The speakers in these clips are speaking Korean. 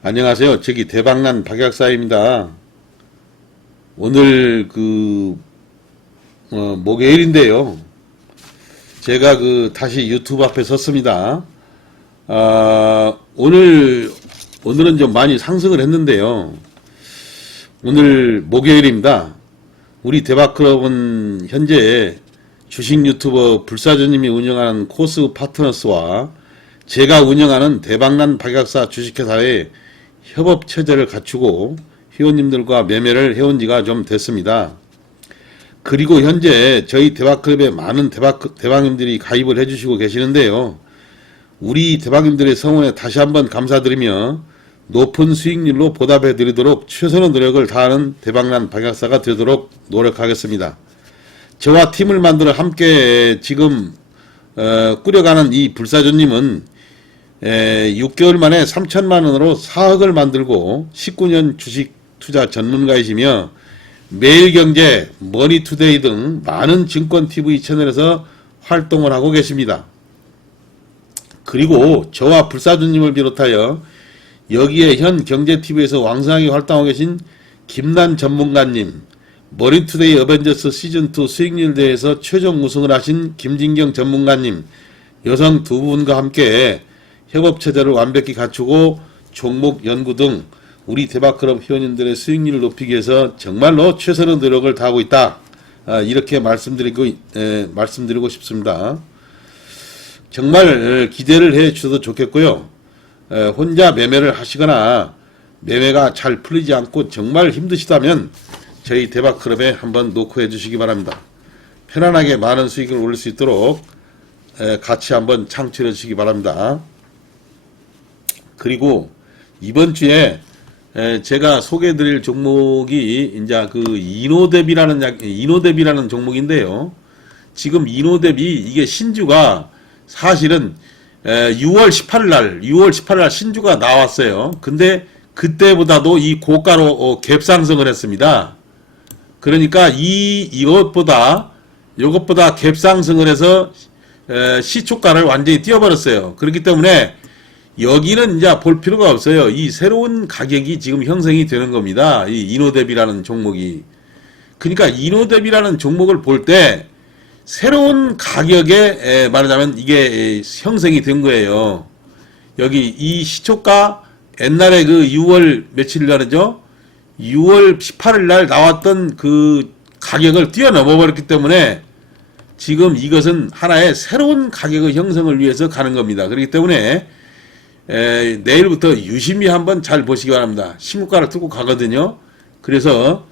안녕하세요. 저기 대박난 박약사입니다. 오늘 그 어, 목요일인데요. 제가 그 다시 유튜브 앞에 섰습니다. 아, 오늘 오늘은 좀 많이 상승을 했는데요. 오늘 목요일입니다. 우리 대박클럽은 현재 주식 유튜버 불사조님이 운영하는 코스 파트너스와 제가 운영하는 대박난 박약사 주식회사의 협업 체제를 갖추고 회원님들과 매매를 해온 지가 좀 됐습니다. 그리고 현재 저희 대박클럽에 많은 대박, 대박님들이 가입을 해주시고 계시는데요. 우리 대박님들의 성원에 다시 한번 감사드리며 높은 수익률로 보답해 드리도록 최선의 노력을 다하는 대박난 박약사가 되도록 노력하겠습니다. 저와 팀을 만들어 함께 지금 어, 꾸려가는 이 불사조님은 에, 6개월 만에 3천만 원으로 사억을 만들고 19년 주식 투자 전문가이시며 매일경제, 머니투데이 등 많은 증권 TV 채널에서 활동을 하고 계십니다. 그리고 저와 불사조님을 비롯하여 여기에 현 경제TV에서 왕성하게 활동하고 계신 김난 전문가님, 머니투데이 어벤져스 시즌2 수익률 대회에서 최종 우승을 하신 김진경 전문가님, 여성 두 분과 함께 협업체제를 완벽히 갖추고 종목 연구 등 우리 대박클럽 회원님들의 수익률을 높이기 위해서 정말로 최선의 노력을 다하고 있다. 아, 이렇게 말씀드리고, 에, 말씀드리고 싶습니다. 정말 에, 기대를 해 주셔도 좋겠고요. 에, 혼자 매매를 하시거나 매매가 잘 풀리지 않고 정말 힘드시다면 저희 대박클럽에 한번 노크해 주시기 바랍니다. 편안하게 많은 수익을 올릴 수 있도록 에, 같이 한번 창출해 주시기 바랍니다. 그리고 이번 주에 에, 제가 소개해드릴 종목이 이제 그 이노뎁이라는 약- 이노뎁이라는 종목인데요. 지금 이노뎁이 이게 신주가 사실은 에, 6월 18일 날 6월 18일 날 신주가 나왔어요. 근데 그때보다도 이 고가로 어, 갭상승을 했습니다. 그러니까 이 이것보다 이것보다 갭상승을 해서 에, 시초가를 완전히 띄워버렸어요. 그렇기 때문에 여기는 이제 볼 필요가 없어요. 이 새로운 가격이 지금 형성이 되는 겁니다. 이 이노뎁이라는 종목이. 그러니까 이노뎁이라는 종목을 볼 때 새로운 가격에 에, 말하자면 이게 에, 형성이 된 거예요. 여기 이 시초가 옛날에 그 6월 며칠 날이죠? 6월 18일 날 나왔던 그 가격을 뛰어넘어 버렸기 때문에 지금 이것은 하나의 새로운 가격의 형성을 위해서 가는 겁니다. 그렇기 때문에 에, 내일부터 유심히 한번 잘 보시기 바랍니다. 신고가를 뚫고 가거든요. 그래서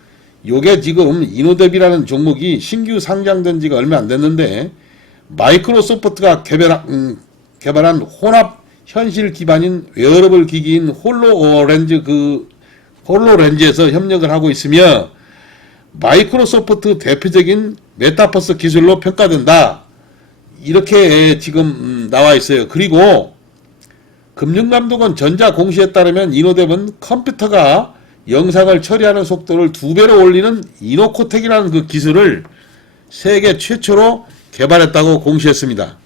요게 지금 이노뎁이라는 종목이 신규 상장된 지가 얼마 안 됐는데 마이크로소프트가 개발한, 음, 개발한 혼합 현실 기반인 웨어러블 기기인 홀로 렌즈 그 홀로 렌즈에서 협력을 하고 있으며 마이크로소프트 대표적인 메타버스 기술로 평가된다. 이렇게 지금 음, 나와 있어요. 그리고 금융감독원 전자공시에 따르면 이노뎁은 컴퓨터가 영상을 처리하는 속도를 두 배로 올리는 이노코텍이라는 그 기술을 세계 최초로 개발했다고 공시했습니다.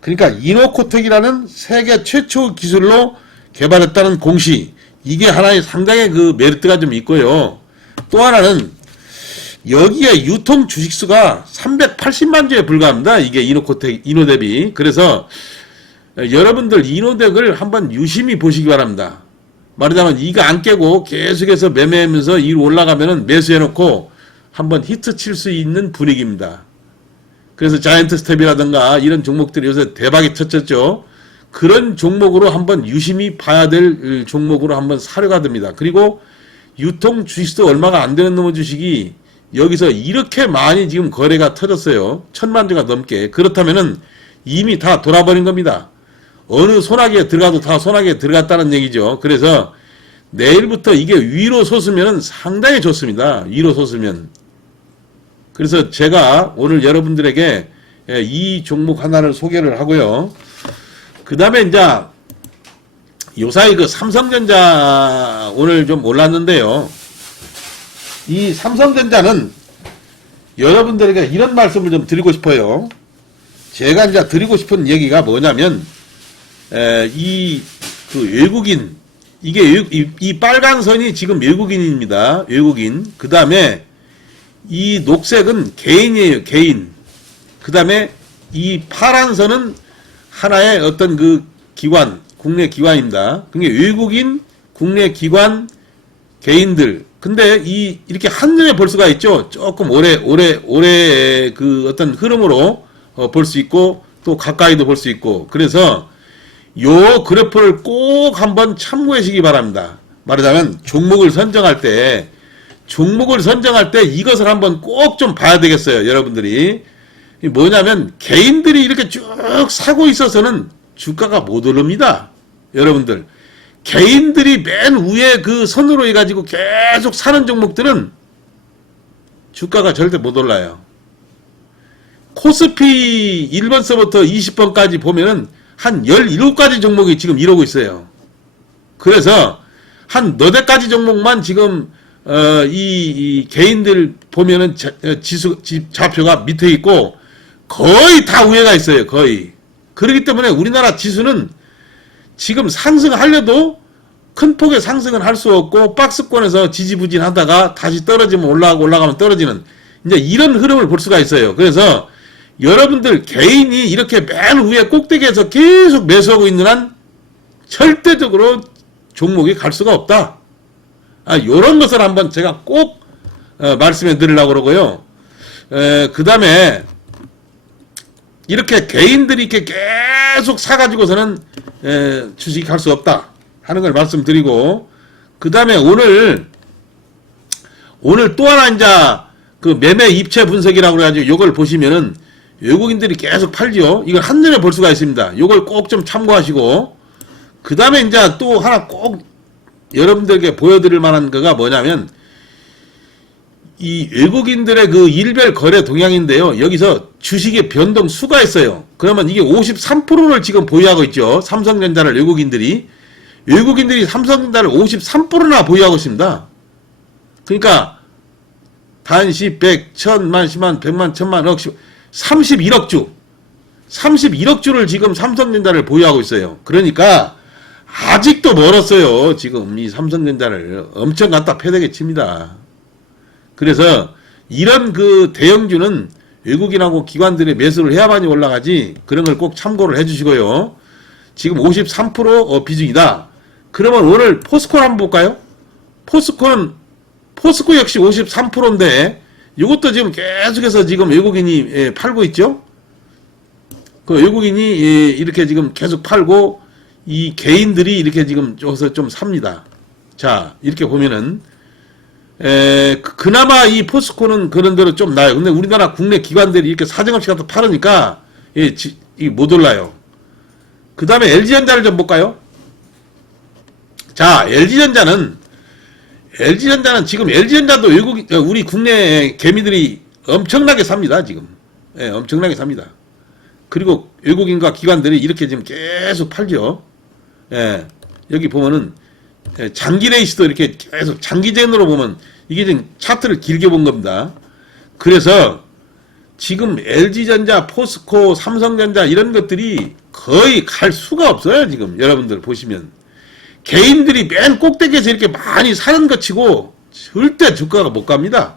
그러니까 이노코텍이라는 세계 최초 기술로 개발했다는 공시 이게 하나의 상당히 그 메리트가 좀 있고요. 또 하나는 여기에 유통 주식수가 380만 주에 불과합니다. 이게 이노코텍 이노뎁이 그래서 여러분들 이노덱을 한번 유심히 보시기 바랍니다. 말하자면 이거 안 깨고 계속해서 매매하면서 이 올라가면은 매수해놓고 한번 히트 칠 수 있는 분위기입니다. 그래서 자이언트 스텝이라든가 이런 종목들이 요새 대박이 터졌죠. 그런 종목으로 한번 유심히 봐야 될 종목으로 한번 사려가 됩니다. 그리고 유통 주식도 얼마가 안 되는 놈의 주식이 여기서 이렇게 많이 지금 거래가 터졌어요. 천만 주가 넘게. 그렇다면은 이미 다 돌아버린 겁니다. 어느 소나기에 들어가도 다 소나기에 들어갔다는 얘기죠. 그래서 내일부터 이게 위로 솟으면 상당히 좋습니다. 위로 솟으면. 그래서 제가 오늘 여러분들에게 예, 이 종목 하나를 소개를 하고요. 그 다음에 이제 요사이 그 삼성전자 오늘 좀 올랐는데요. 이 삼성전자는 여러분들에게 이런 말씀을 좀 드리고 싶어요. 제가 이제 드리고 싶은 얘기가 뭐냐면 에, 이, 그 외국인, 이게 외- 이, 이 빨간 선이 지금 외국인입니다. 외국인. 그 다음에 이 녹색은 개인이에요. 개인. 그 다음에 이 파란 선은 하나의 어떤 그 기관, 국내 기관입니다. 그게 외국인, 국내 기관, 개인들. 근데 이 이렇게 한눈에 볼 수가 있죠. 조금 오래 오래 오래 그 어떤 흐름으로 어, 볼 수 있고 또 가까이도 볼 수 있고. 그래서 요 그래프를 꼭 한번 참고하시기 바랍니다. 말하자면 종목을 선정할 때 종목을 선정할 때 이것을 한번 꼭 좀 봐야 되겠어요. 여러분들이 이 뭐냐면 개인들이 이렇게 쭉 사고 있어서는 주가가 못 오릅니다. 여러분들 개인들이 맨 위에 그 선으로 해가지고 계속 사는 종목들은 주가가 절대 못 올라요. 코스피 1번서부터 20번까지 보면은 한 17가지 종목이 지금 이러고 있어요. 그래서 한 너댓 가지 종목만 지금 어, 이, 이 개인들 보면은 자, 어, 지수 지, 좌표가 밑에 있고 거의 다 위에가 있어요. 거의. 그렇기 때문에 우리나라 지수는 지금 상승하려도 큰 폭의 상승은 할 수 없고 박스권에서 지지부진하다가 다시 떨어지면 올라가고 올라가면 떨어지는 이제 이런 흐름을 볼 수가 있어요. 그래서 여러분들 개인이 이렇게 맨 위에 꼭대기에서 계속 매수하고 있는 한 절대적으로 종목이 갈 수가 없다. 아, 요런 것을 한번 제가 꼭 어, 말씀해 드리려고 그러고요. 그 다음에 이렇게 개인들이 이렇게 계속 사가지고서는 에, 주식이 갈 수 없다 하는 걸 말씀드리고 그 다음에 오늘 오늘 또 하나 이제 그 매매 입체 분석이라고 그래가지고 요걸 보시면은 외국인들이 계속 팔죠. 이걸 한눈에 볼 수가 있습니다. 요걸 꼭 좀 참고하시고 그 다음에 이제 또 하나 꼭 여러분들에게 보여드릴 만한 거가 뭐냐면 이 외국인들의 그 일별 거래 동향인데요. 여기서 주식의 변동 수가 있어요. 그러면 이게 53%를 지금 보유하고 있죠. 삼성전자를 외국인들이. 외국인들이 삼성전자를 53%나 보유하고 있습니다. 그러니까 단시 100, 1000 만, 10만, 100만, 1000만, 억, 31억 주. 31억 주를 지금 삼성전자를 보유하고 있어요. 그러니까 아직도 멀었어요. 지금 이 삼성전자를 엄청 갖다 패대게 칩니다. 그래서 이런 그 대형주는 외국인하고 기관들의 매수를 해야만이 올라가지 그런 걸 꼭 참고를 해주시고요. 지금 53% 어, 비중이다. 그러면 오늘 포스코 한번 볼까요? 포스코는 포스코 역시 53%인데 이것도 지금 계속해서 지금 외국인이 예, 팔고 있죠. 그 외국인이 예, 이렇게 지금 계속 팔고 이 개인들이 이렇게 지금 여기서 좀 삽니다. 자 이렇게 보면은 에, 그- 그나마 이 포스코는 그런 대로 좀 나요. 근데 우리나라 국내 기관들이 이렇게 사정없이 갖다 팔으니까, 예, 지, 이 못 올라요. 그 다음에 LG전자를 좀 볼까요? 자, LG전자는, LG전자는 지금 LG전자도 외국, 어, 우리 국내 개미들이 엄청나게 삽니다, 지금. 예, 엄청나게 삽니다. 그리고 외국인과 기관들이 이렇게 지금 계속 팔죠. 예, 여기 보면은, 예, 장기 레이스도 이렇게 계속 장기전으로 보면 이게 지금 차트를 길게 본 겁니다. 그래서 지금 LG전자, 포스코, 삼성전자 이런 것들이 거의 갈 수가 없어요. 지금 여러분들 보시면 개인들이 맨 꼭대기에서 이렇게 많이 사는 것 치고 절대 주가가 못 갑니다.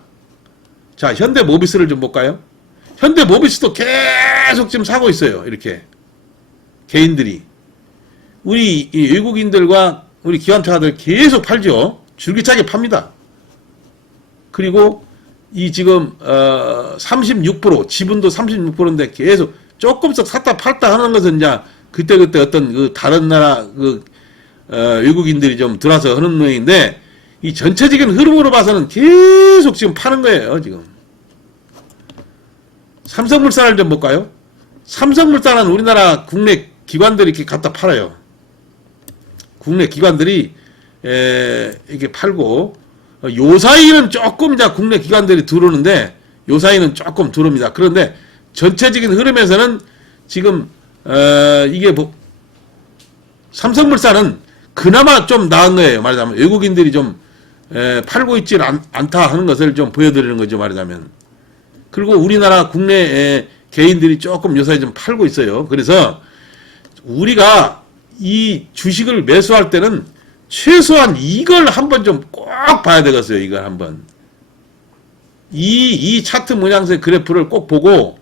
자, 현대 모비스를 좀 볼까요? 현대 모비스도 계속 지금 사고 있어요. 이렇게 개인들이 우리 이 외국인들과 우리 기관차들 계속 팔죠. 줄기차게 팝니다. 그리고 이 지금 어 36% 지분도 36%인데 계속 조금씩 샀다 팔다 하는 것은 이제 그때 그때 어떤 그 다른 나라 그 어, 외국인들이 좀 들어와서 하는 모양인데 이 전체적인 흐름으로 봐서는 계속 지금 파는 거예요 지금. 삼성물산을 좀 볼까요? 삼성물산은 우리나라 국내 기관들이 이렇게 갖다 팔아요. 국내 기관들이 에, 이렇게 팔고 어, 요 사이는 조금 이제 국내 기관들이 들어오는데 요 사이는 조금 들어옵니다. 그런데 전체적인 흐름에서는 지금 어, 이게 뭐 삼성물산은 그나마 좀 나은 거예요. 말하자면 외국인들이 좀 에, 팔고 있질 않, 않다 하는 것을 좀 보여드리는 거죠. 말하자면 그리고 우리나라 국내 에, 개인들이 조금 요사이 좀 팔고 있어요. 그래서 우리가 이 주식을 매수할 때는 최소한 이걸 한번 좀 꼭 봐야 되겠어요. 이걸 한번. 이, 이 차트 모양새 그래프를 꼭 보고,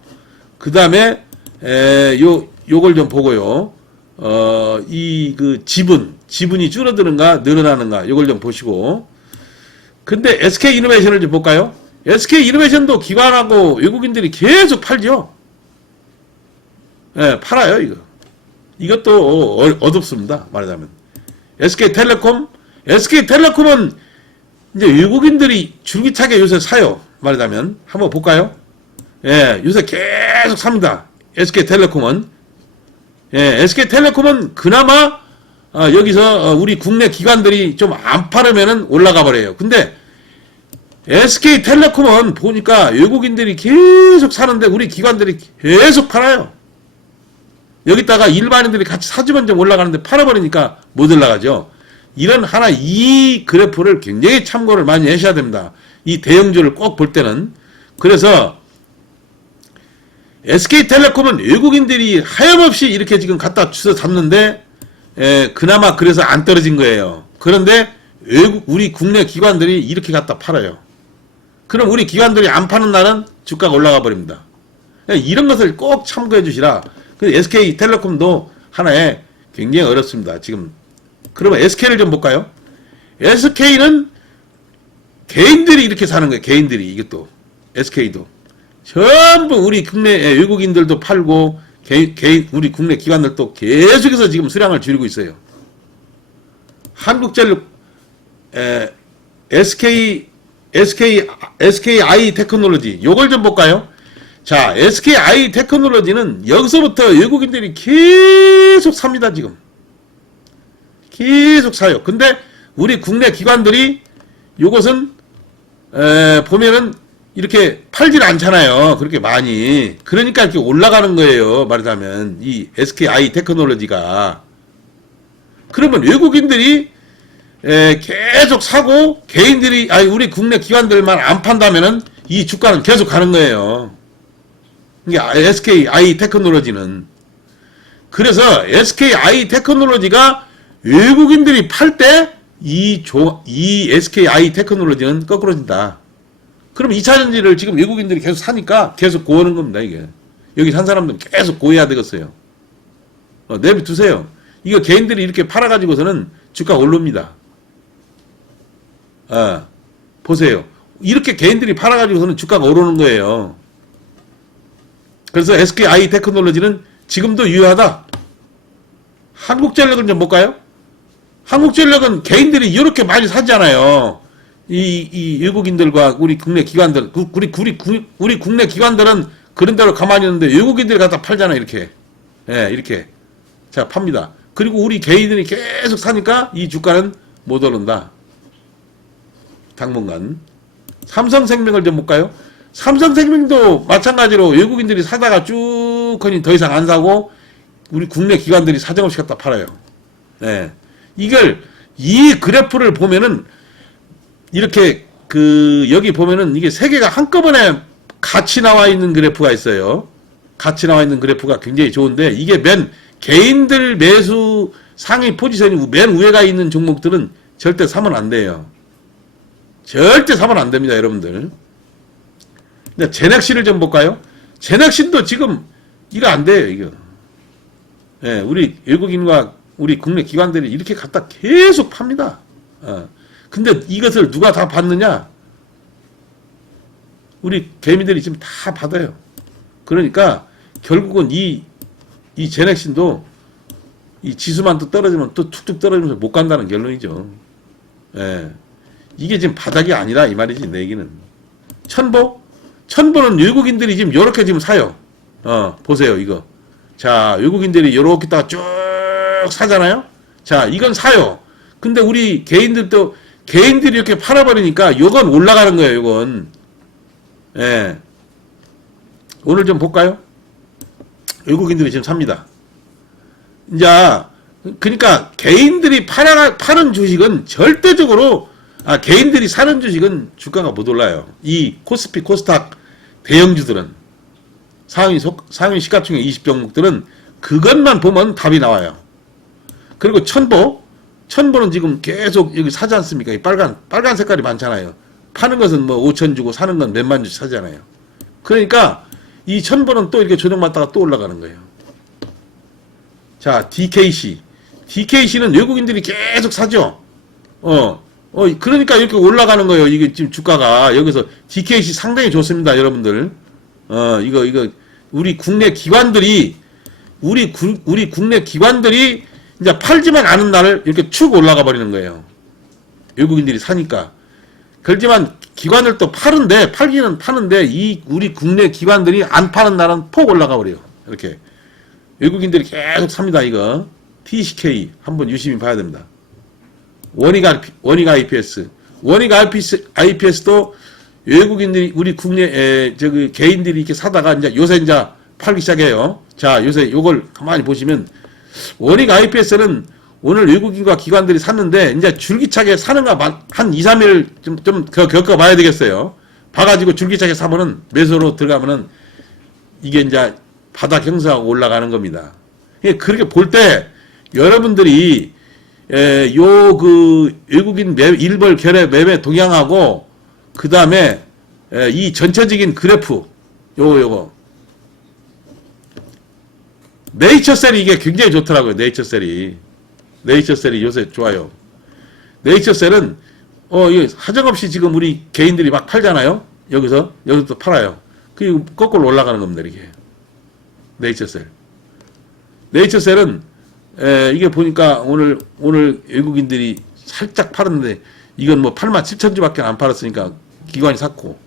그 다음에, 에, 요, 요걸 좀 보고요. 어, 이, 그, 지분, 지분이 줄어드는가, 늘어나는가, 요걸 좀 보시고. 근데 SK 이노베이션을 좀 볼까요? SK 이노베이션도 기관하고 외국인들이 계속 팔죠. 예, 팔아요, 이거. 이것도 어, 어둡습니다. 말하자면. SK텔레콤, SK텔레콤은 이제 외국인들이 줄기차게 요새 사요. 말하자면. 한번 볼까요? 예, 요새 계속 삽니다. SK텔레콤은. 예, SK텔레콤은 그나마 어, 여기서 어, 우리 국내 기관들이 좀 안 팔으면은 올라가 버려요. 근데 SK텔레콤은 보니까 외국인들이 계속 사는데 우리 기관들이 계속 팔아요. 여기다가 일반인들이 같이 사주면 좀 올라가는데 팔아버리니까 못 올라가죠. 이런 하나 이 그래프를 굉장히 참고를 많이 하셔야 됩니다. 이 대형주를 꼭 볼 때는. 그래서 SK텔레콤은 외국인들이 하염없이 이렇게 지금 갖다 주워 잡는데 에, 그나마 그래서 안 떨어진 거예요. 그런데 외국 우리 국내 기관들이 이렇게 갖다 팔아요. 그럼 우리 기관들이 안 파는 날은 주가가 올라가 버립니다. 이런 것을 꼭 참고해 주시라. 그 SK텔레콤도 하나의 굉장히 어렵습니다. 지금 그러면 SK를 좀 볼까요? SK는 개인들이 이렇게 사는 거예요. 개인들이 이것도 SK도 전부 우리 국내 외국인들도 팔고 개, 개, 우리 국내 기관들도 계속해서 지금 수량을 줄이고 있어요. 한국전력 에, SK SK SKI 테크놀로지 요걸 좀 볼까요? 자, SKI 테크놀로지는 여기서부터 외국인들이 계속 삽니다, 지금. 계속 사요. 근데 우리 국내 기관들이 요것은 에, 보면은 이렇게 팔질 않잖아요. 그렇게 많이. 그러니까 이렇게 올라가는 거예요. 말하자면 이 SKI 테크놀로지가. 그러면 외국인들이 에, 계속 사고 개인들이 아니 우리 국내 기관들만 안 판다면은 이 주가는 계속 가는 거예요. 이게 SKI 테크놀로지는 그래서 SKI 테크놀로지가 외국인들이 팔 때이 조, 이 SKI 테크놀로지는 거꾸로 진다. 그럼 2차 전지를 지금 외국인들이 계속 사니까 계속 고하는 겁니다, 이게. 여기 산 사람들은 계속 고해야 되겠어요. 어, 내비두세요. 이거 개인들이 이렇게 팔아가지고서는 주가 오릅니다. 어, 보세요. 이렇게 개인들이 팔아가지고서는 주가가 오르는 거예요. 그래서 SKI 테크놀로지는 지금도 유효하다. 한국전력은 좀 볼까요? 한국전력은 개인들이 이렇게 많이 사잖아요. 이, 이 외국인들과 우리 국내 기관들, 그, 우리, 우리, 우리 국내 기관들은 그런 대로 가만히 있는데 외국인들이 갖다 팔잖아, 이렇게. 예, 이렇게. 자, 팝니다. 그리고 우리 개인들이 계속 사니까 이 주가는 못 오른다. 당분간. 삼성생명을 좀 볼까요? 삼성생명도 마찬가지로 외국인들이 사다가 쭉 하니 더 이상 안 사고 우리 국내 기관들이 사정없이 갖다 팔아요. 네. 이걸 이 그래프를 보면은 이렇게 그 여기 보면은 이게 세 개가 한꺼번에 같이 나와 있는 그래프가 있어요. 같이 나와 있는 그래프가 굉장히 좋은데 이게 맨 개인들 매수 상위 포지션이 맨 위에가 있는 종목들은 절대 사면 안 돼요. 절대 사면 안 됩니다, 여러분들. 근데 제넥신을 좀 볼까요? 제넥신도 지금 이거 안 돼요, 이거. 예, 우리 외국인과 우리 국내 기관들이 이렇게 갖다 계속 팝니다. 어. 근데 이것을 누가 다 받느냐? 우리 개미들이 지금 다 받아요. 그러니까 결국은 이, 이 제넥신도 이 지수만 또 떨어지면 또 툭툭 떨어지면서 못 간다는 결론이죠. 예. 이게 지금 바닥이 아니라 이 말이지, 내 얘기는. 천보? 천보는 외국인들이 지금 요렇게 지금 사요. 어, 보세요, 이거. 자, 외국인들이 요렇게 다가 쭉 사잖아요? 자, 이건 사요. 근데 우리 개인들도, 개인들이 이렇게 팔아버리니까 요건 올라가는 거예요, 요건. 예. 오늘 좀 볼까요? 외국인들이 지금 삽니다. 이제, 그러니까 개인들이 팔아, 파는 주식은 절대적으로 아, 개인들이 사는 주식은 주가가 못 올라요. 이 코스피, 코스닥 대형주들은 상위 속, 상위 시가총액 20종목들은 그것만 보면 답이 나와요. 그리고 천보, 천보는 지금 계속 여기 사지 않습니까? 이 빨간 빨간 색깔이 많잖아요. 파는 것은 뭐 5천 주고 사는 건 몇만 주씩 사잖아요. 그러니까 이 천보는 또 이렇게 조정받다가 또 올라가는 거예요. 자, DKC. DKC는 외국인들이 계속 사죠. 어, 어, 그러니까 이렇게 올라가는 거예요. 이게 지금 주가가. 여기서 DKC 상당히 좋습니다, 여러분들. 어, 이거, 이거, 우리 국내 기관들이, 우리, 구, 우리 국내 기관들이 이제 팔지만 않은 날을 이렇게 축 올라가 버리는 거예요. 외국인들이 사니까. 그렇지만 기관을 또 파는데, 팔기는 파는데, 이 우리 국내 기관들이 안 파는 날은 폭 올라가 버려요. 이렇게. 외국인들이 계속 삽니다, 이거. TCK. 한번 유심히 봐야 됩니다. 원익, 원익 IPS. 원익 IPS, IPS도 외국인들이, 우리 국내, 에, 저기, 개인들이 이렇게 사다가 이제 요새 이제 팔기 시작해요. 자, 요새 요걸 가만히 보시면 원익 IPS는 오늘 외국인과 기관들이 샀는데 이제 줄기차게 사는가 마- 한 2, 3일 좀, 좀 겨- 겪어봐야 되겠어요. 봐가지고 줄기차게 사면은 매수로 들어가면은 이게 이제 바닥 형성하고 올라가는 겁니다. 예, 그렇게 볼 때 여러분들이 에, 요그 외국인 매, 일벌 결의 매매 동향하고 그 다음에 이 전체적인 그래프 요거 요거 네이처셀이 이게 굉장히 좋더라고요. 네이처셀이 네이처셀이 요새 좋아요. 네이처셀은 어 이거 하정없이 지금 우리 개인들이 막 팔잖아요. 여기서 여기서 또 팔아요. 그 거꾸로 올라가는 겁니다. 이게 네이처셀. 네이처셀은 에, 이게 보니까 오늘 오늘 외국인들이 살짝 팔았는데 이건 뭐 8만 7천 주밖에 안 팔았으니까 기관이 샀고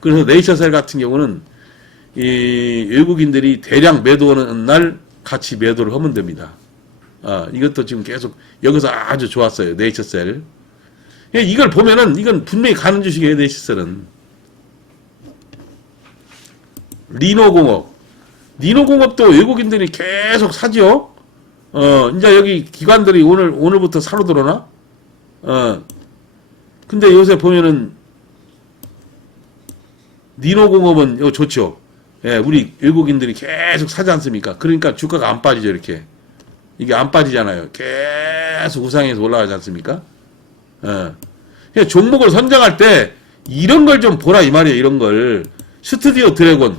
그래서 네이처셀 같은 경우는 이 외국인들이 대량 매도하는 날 같이 매도를 하면 됩니다. 아, 이것도 지금 계속 여기서 아주 좋았어요. 네이처셀. 예, 이걸 보면은 이건 분명히 가는 주식이에요. 네이처셀은. 리노공업. 리노공업도 외국인들이 계속 사죠. 어, 이제 여기 기관들이 오늘 오늘부터 사러 들어나? 어. 근데 요새 보면은 니노공업은 이거 좋죠. 예, 우리 외국인들이 계속 사지 않습니까? 그러니까 주가가 안 빠지죠, 이렇게. 이게 안 빠지잖아요. 계속 우상에서 올라가지 않습니까? 예. 그냥 종목을 선정할 때 이런 걸 좀 보라 이 말이에요, 이런 걸. 스튜디오 드래곤.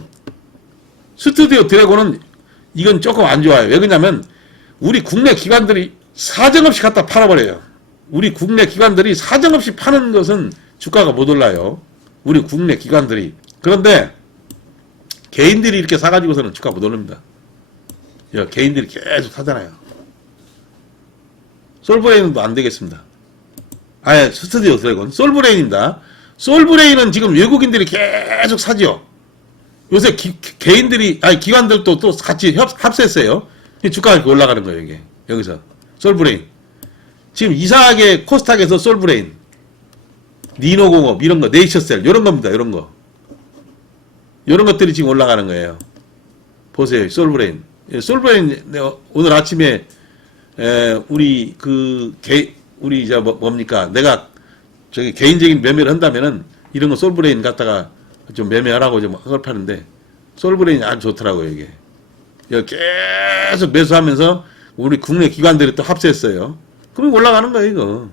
스튜디오 드래곤은 이건 조금 안 좋아요. 왜 그러냐면 우리 국내 기관들이 사정없이 갖다 팔아버려요. 우리 국내 기관들이 사정없이 파는 것은 주가가 못 올라요. 우리 국내 기관들이. 그런데 개인들이 이렇게 사가지고서는 주가 못 오릅니다. 야, 개인들이 계속 사잖아요. 솔브레인도 안 되겠습니다. 아예 스튜디오 드래곤 솔브레인입니다. 솔브레인은 지금 외국인들이 계속 사죠. 요새 기- 개인들이 아니 기관들도 또 같이 협, 합세했어요. 이 주가가 이렇게 올라가는 거예요 이게 여기서 솔브레인 지금 이상하게 코스닥에서 솔브레인 니노공업 이런 거 네이처셀 이런 겁니다 이런 거 이런 것들이 지금 올라가는 거예요. 보세요, 솔브레인. 예, 솔브레인 내가 오늘 아침에 에, 우리 그 개, 우리 이제 뭐, 뭡니까? 내가 저기 개인적인 매매를 한다면은 이런 거 솔브레인 갖다가 좀 매매하라고 좀 그걸 파는데 솔브레인이 아주 좋더라고요 이게. 계속 매수하면서 우리 국내 기관들이 또 합세했어요. 그럼 올라가는 거예요 이거.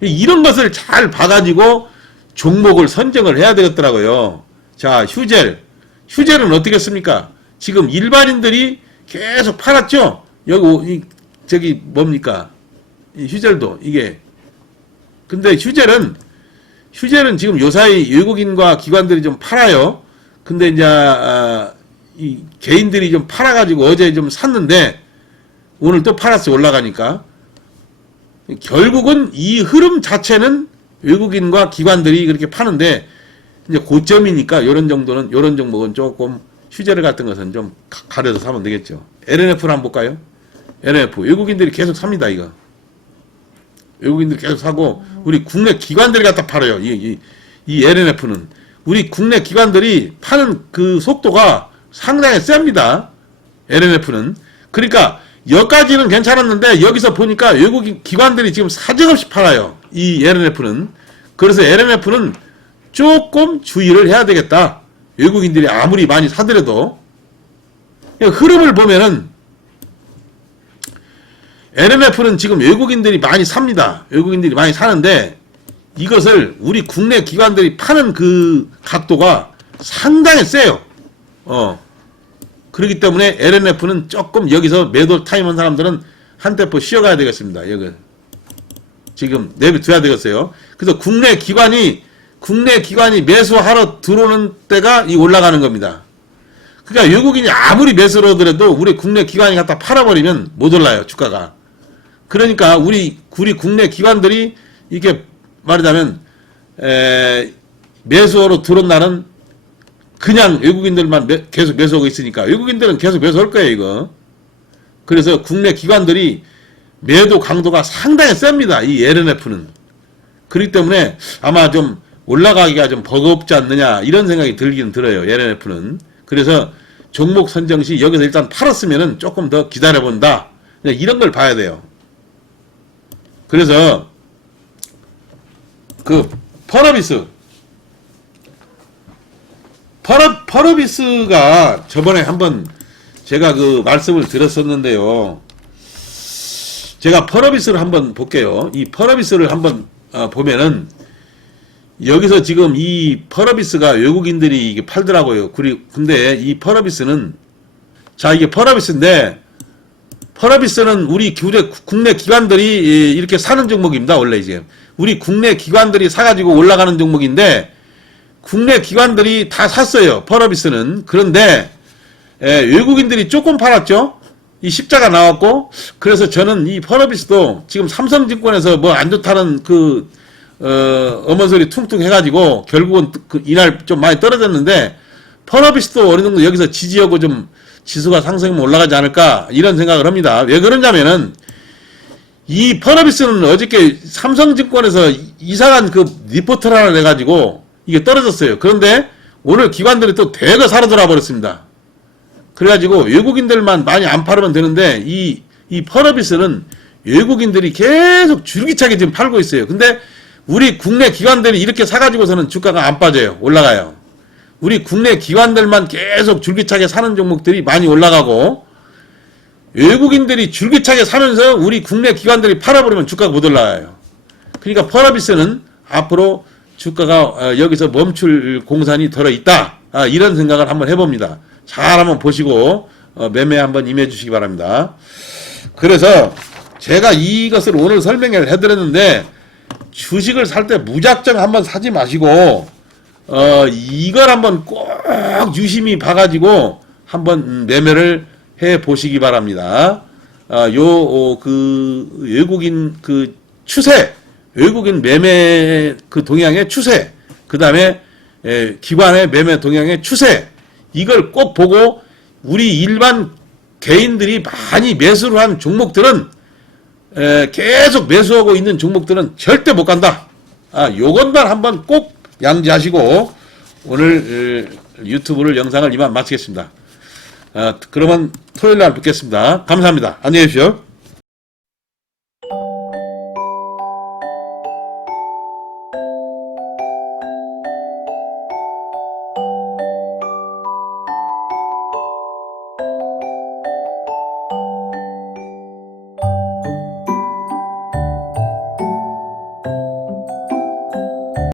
이런 것을 잘 봐가지고 종목을 선정을 해야 되겠더라고요. 자, 휴젤. 휴젤은 어떻게 습니까 지금 일반인들이 계속 팔았죠? 여기, 오- 이, 저기, 뭡니까? 이 휴젤도, 이게. 근데 휴젤은, 휴젤은 지금 요사이 외국인과 기관들이 좀 팔아요. 근데 이제, 아, 이 개인들이 좀 팔아가지고 어제 좀 샀는데, 오늘 또 팔았어요. 올라가니까. 결국은 이 흐름 자체는 외국인과 기관들이 그렇게 파는데 이제 고점이니까 이런 정도는 이런 종목은 조금 휴재를 같은 것은 좀 가- 가려서 사면 되겠죠. LNF를 한번 볼까요? LNF 외국인들이 계속 삽니다 이거. 외국인들이 계속 사고 우리 국내 기관들이 갖다 팔아요. 이, 이, 이 LNF는 우리 국내 기관들이 파는 그 속도가 상당히 셉니다. LNF는 그러니까 여기까지는 괜찮았는데 여기서 보니까 외국인 기관들이 지금 사정없이 팔아요. 이 LNF는 그래서 LNF는 조금 주의를 해야 되겠다. 외국인들이 아무리 많이 사더라도 그냥 흐름을 보면은 LMF는 지금 외국인들이 많이 삽니다. 외국인들이 많이 사는데 이것을 우리 국내 기관들이 파는 그 각도가 상당히 세요. 어. 그렇기 때문에 LMF는 조금 여기서 매도 타임 한 사람들은 한 대포 쉬어가야 되겠습니다. 여기. 지금 내비둬야 되겠어요. 그래서 국내 기관이 국내 기관이 매수하러 들어오는 때가 이 올라가는 겁니다. 그러니까 외국인이 아무리 매수를 하더라도 우리 국내 기관이 갖다 팔아버리면 못 올라요 주가가. 그러니까 우리 우리 국내 기관들이 이게 말하자면 에, 매수하러 들어온 날은 그냥 외국인들만 매- 계속 매수하고 있으니까 외국인들은 계속 매수할 거예요 이거. 그래서 국내 기관들이 매도 강도가 상당히 셉니다. 이 LNF는. 그렇기 때문에 아마 좀 올라가기가 좀 버겁지 않느냐 이런 생각이 들긴 들어요. LNF는. 그래서 종목 선정 시 여기서 일단 팔았으면은 조금 더 기다려 본다. 이런 걸 봐야 돼요. 그래서 그 퍼너비스 퍼너 퍼너비스가 저번에 한번 제가 그 말씀을 드렸었는데요. 제가 퍼너비스를 한번 볼게요. 이 퍼너비스를 한번 어, 보면은 여기서 지금 이 퍼너비스가 외국인들이 이게 팔더라고요. 그리 근데 이 퍼너비스는 자 이게 퍼너비스인데 퍼너비스는 우리 국내, 기관들이 예, 이렇게 사는 종목입니다. 원래 이제 우리 국내 기관들이 사가지고 올라가는 종목인데 국내 기관들이 다 샀어요. 퍼너비스는 그런데 예, 외국인들이 조금 팔았죠. 이 십자가 나왔고 그래서 저는 이 퍼너비스도 지금 삼성증권에서 뭐 안 좋다는 그 어, 어머 소리 퉁퉁 해가지고 결국은 그 이날 좀 많이 떨어졌는데 퍼너비스도 어느 정도 여기서 지지하고 좀 지수가 상승하면 올라가지 않을까 이런 생각을 합니다. 왜 그러냐면은 이 퍼너비스는 어저께 삼성증권에서 이- 이상한 그 리포트를 하나 내가지고 이게 떨어졌어요. 그런데 오늘 기관들이 또 대거 사러 들어와 버렸습니다. 그래가지고 외국인들만 많이 안 팔으면 되는데 이, 이 퍼너비스는 외국인들이 계속 줄기차게 지금 팔고 있어요. 근데 우리 국내 기관들이 이렇게 사가지고서는 주가가 안 빠져요. 올라가요. 우리 국내 기관들만 계속 줄기차게 사는 종목들이 많이 올라가고 외국인들이 줄기차게 사면서 우리 국내 기관들이 팔아버리면 주가가 못 올라가요. 그러니까 퍼너비스는 앞으로 주가가 어, 여기서 멈출 공산이 들어 있다. 아, 이런 생각을 한번 해봅니다. 잘 한번 보시고 어, 매매 한번 임해 주시기 바랍니다. 그래서 제가 이것을 오늘 설명을 해드렸는데 주식을 살 때 무작정 한번 사지 마시고 어 이걸 한번 꼭 유심히 봐가지고 한번 음, 매매를 해 보시기 바랍니다. 아요그 외국인 그 추세 외국인 매매 그 동향의 추세 그 다음에 기관의 매매 동향의 추세 이걸 꼭 보고 우리 일반 개인들이 많이 매수를 한 종목들은 에, 계속 매수하고 있는 종목들은 절대 못 간다. 아, 요것만 한번 꼭 양지하시고 오늘 에, 유튜브를 영상을 이만 마치겠습니다. 아, 그러면 토요일 날 뵙겠습니다. 감사합니다. 안녕히 계십시오.